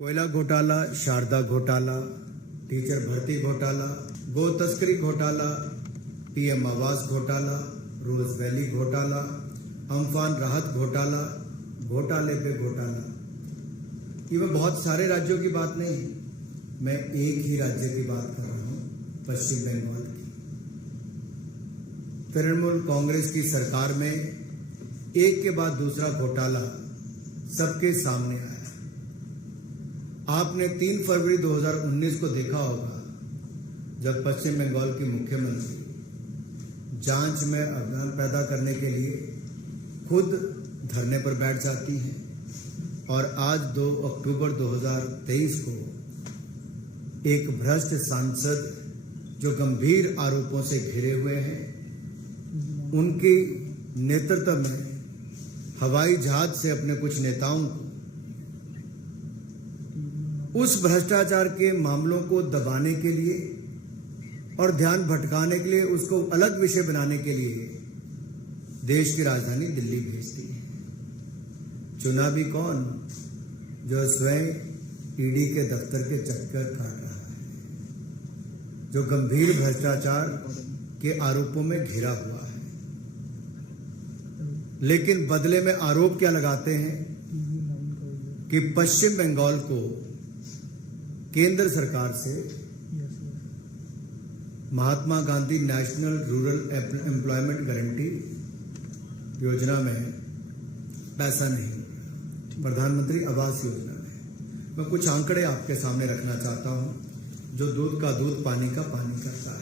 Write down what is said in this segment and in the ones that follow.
कोयला घोटाला, शारदा घोटाला, टीचर भर्ती घोटाला, गो तस्करी घोटाला, पीएम आवास घोटाला, रोज वैली घोटाला, अम्फान राहत घोटाला, घोटाले पे घोटाला। ये मैं बहुत सारे राज्यों की बात नहीं, मैं एक ही राज्य की बात कर रहा हूं, पश्चिम बंगाल की। तृणमूल कांग्रेस की सरकार में एक के बाद दूसरा घोटाला सबके सामने आया। आपने 3 फरवरी 2019 को देखा होगा, जब पश्चिम बंगाल की मुख्यमंत्री जांच में अभियान पैदा करने के लिए खुद धरने पर बैठ जाती हैं, और आज 2 अक्टूबर 2023 को एक भ्रष्ट सांसद जो गंभीर आरोपों से घिरे हुए हैं, उनके नेतृत्व में हवाई जहाज से अपने कुछ नेताओं को उस भ्रष्टाचार के मामलों को दबाने के लिए और ध्यान भटकाने के लिए, उसको अलग विषय बनाने के लिए देश की राजधानी दिल्ली भेज दी है। चुना भी कौन? जो स्वयं ईडी के दफ्तर के चक्कर काट रहा है, जो गंभीर भ्रष्टाचार के आरोपों में घिरा हुआ है। लेकिन बदले में आरोप क्या लगाते हैं कि पश्चिम बंगाल को केंद्र सरकार से Mahatma Gandhi national rural employment guarantee योजना में पैसा नहीं, प्रधानमंत्री आवास योजना में। मैं कुछ आंकड़े आपके सामने रखना चाहता हूं, जो दूध का दूध, पानी का पानी करता है।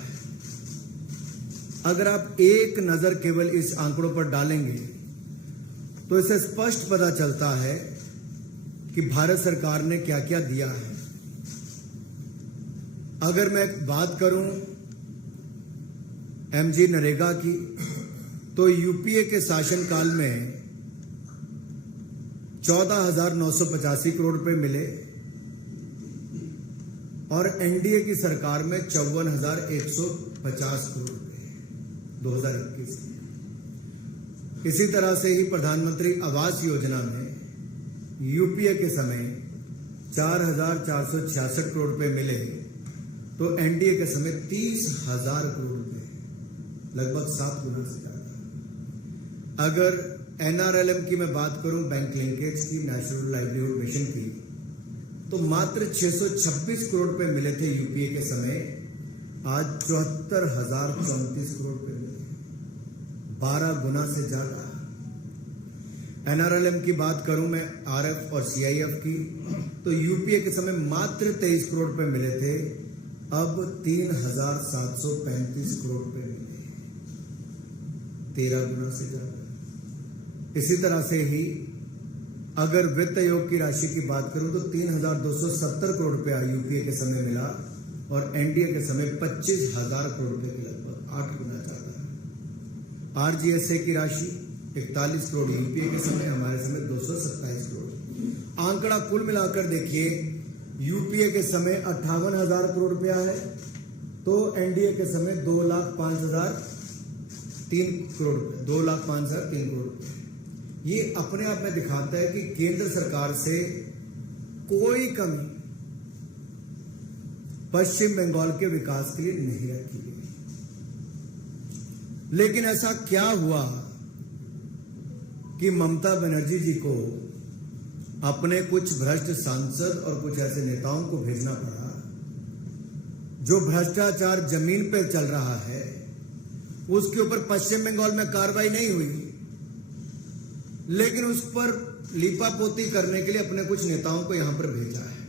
अगर आप एक नजर केवल इस आंकड़ों पर डालेंगे तो इससे स्पष्ट पता चलता है कि भारत सरकार ने क्या क्या दिया है। अगर मैं बात करूं एमजी नरेगा की, तो यूपीए के शासनकाल में 14,985 करोड़ रुपए मिले, और एनडीए की सरकार में 54,150 करोड़ रुपए 2021 में। इसी तरह से ही प्रधानमंत्री आवास योजना में यूपीए के समय 4,466 करोड़ रुपए मिले, तो एनडीए के समय 30,000 करोड़ रुपए, लगभग 7 गुना से ज्यादा। अगर एनआरएलएम की मैं बात करूं, बैंक लिंकेज की, नेशनल लाइवलीहुड मिशन की, तो मात्र 626 करोड़ रुपए मिले थे यूपीए के समय, आज 74,034 करोड़ रुपए मिले, 12 गुना से ज्यादा। एनआरएलएम की बात करूं मैं आरएफ और सीआईएफ की, तो यूपीए के समय मात्र 23 करोड़ रुपए मिले थे, अब 3,735 करोड़ रुपए मिले, 13 गुना से ज्यादा। इसी तरह से ही अगर वित्त आयोग की राशि की बात करूं, तो 3,270 करोड़ रुपया यूपीए के समय मिला, और एनडीए के समय 25,000 करोड़ रुपए के लगभग 8 गुना ज्यादा। आरजीएसए की राशि 41 करोड़ यूपीए के समय, हमारे समय 227 करोड़। आंकड़ा कुल मिलाकर देखिए, यूपीए के समय 58,000 करोड़ रुपया है, तो एनडीए के समय 2,05,003 करोड़ रुपए, 2,05,003 करोड़ रुपए। ये अपने आप में दिखाता है कि केंद्र सरकार से कोई कमी पश्चिम बंगाल के विकास के लिए नहीं रखी गई। लेकिन ऐसा क्या हुआ कि ममता बनर्जी जी को अपने कुछ भ्रष्ट सांसद और कुछ ऐसे नेताओं को भेजना पड़ा, जो भ्रष्टाचार जमीन पर चल रहा है, उसके ऊपर पश्चिम बंगाल में कार्रवाई नहीं हुई, लेकिन उस पर लीपापोती करने के लिए अपने कुछ नेताओं को यहां पर भेजा है।